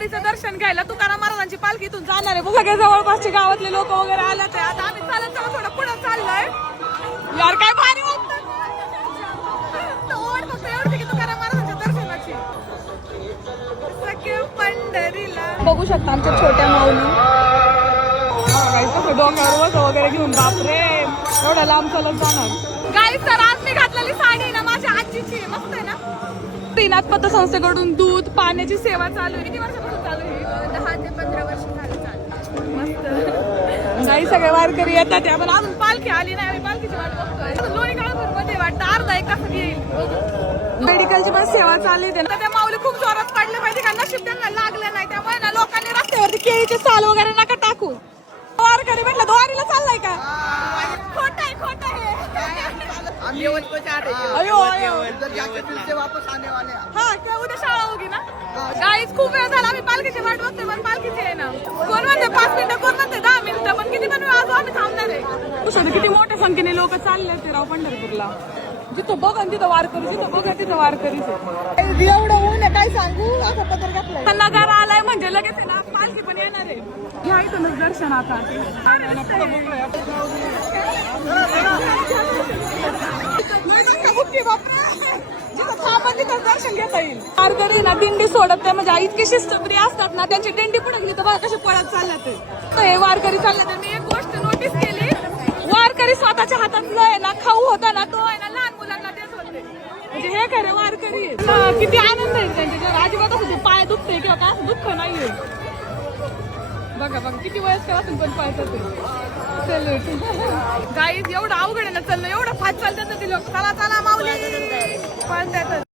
वारीचं दर्शन घ्यायला तुकाराम महाराजांची पालखी इथून जाणार आहे. सगळे जवळपासचे गावातले लोक वगैरे आले ते. आता आम्ही चालत चालत थोडं पुढे चाललोय. यार काय भारी वाटतं. ओढ फक्त एवढी की तुकाराम महाराजांच्या दर्शनाची. सखे पंढरीला बघू शकता आमच्या छोट्या माऊली डोक्यावर वजन वगैरे घेऊन. बापरे एवढा लांब चालत जाणार. गाईस तर आज मी घातलेली साडी ना माझ्या आजीची आहे. मस्त आहे ना. श्रीनाथ पतसंस्थेकडून दूध पाण्याची सेवा चालू आहे. किती वर्षापासून चालू आहे? 10 ते 15 वर्ष झाली चालू. मस्त. गाई सगळे वारकरी येतात. आपण अजून पालखी आली नाही. आम्ही पालखीची वाट बघतोय. लोणी काळभर मध्ये वाटतं अर्धा एक तासात येईल. मेडिकलची पण सेवा चालली आहे. त्या माऊली खूप जोरात पडले पाहिजे का नशीब त्यांना लागलं नाही. त्यामुळे ना लोकांनी रस्त्यावरती केळीचे साल वगैरे नका टाकू. वारकरी म्हटलं द्वारीला चाललाय का? खोट आहे खोट आहे. हा किंवा उद्या शाळा होगी ना. गाईच खूप वेळ झाला आम्ही पालखीची वाट बघतोय पण पालखीची आहे ना. कोण म्हणते 5 मिनिटं कोण म्हणते 10 मिनिटं पण किती पण आज आम्ही थांबणार आहे. दुसरं किती मोठ्या संख्येने लोक चालले ते राव पंढरपूरला. जिथं बघा तिथं वारकरी जिथं बघा तिथं वारकरीच. एवढं ऊन आहे काय सांगू. असं पत्र घातलंय. नगारा आलाय म्हणजे लगेच आहे ना पालखी पण येणार आहे. घ्या इथूनच दर्शन आता. दर्शन घेता येईल. वारकरी ना दिंडी सोडत ते म्हणजे इतकी शिस्तप्रिय असतात ना त्यांची दिंडी पुढे गेली तर बघा कसे पळत चालले ते. हे वारकरी चालले तर मी एक गोष्ट नोटीस केली. वारकरी स्वतःच्या हातातलं आहे ना खाऊ होता ना तो आहे ना लहान मुलांना देत होते. म्हणजे हे खरे वारकरी किती आनंद आहे त्यांच्या. अजिबात असं पाय दुखते किंवा काय दुःख नाहीये. बघा बघा किती वयस्कर असून पण पळतात ते. गाईज एवढं अवघड आहे ना चाललं. एवढं फास्ट चालतात ते लोक. चला चला माऊली पळतात.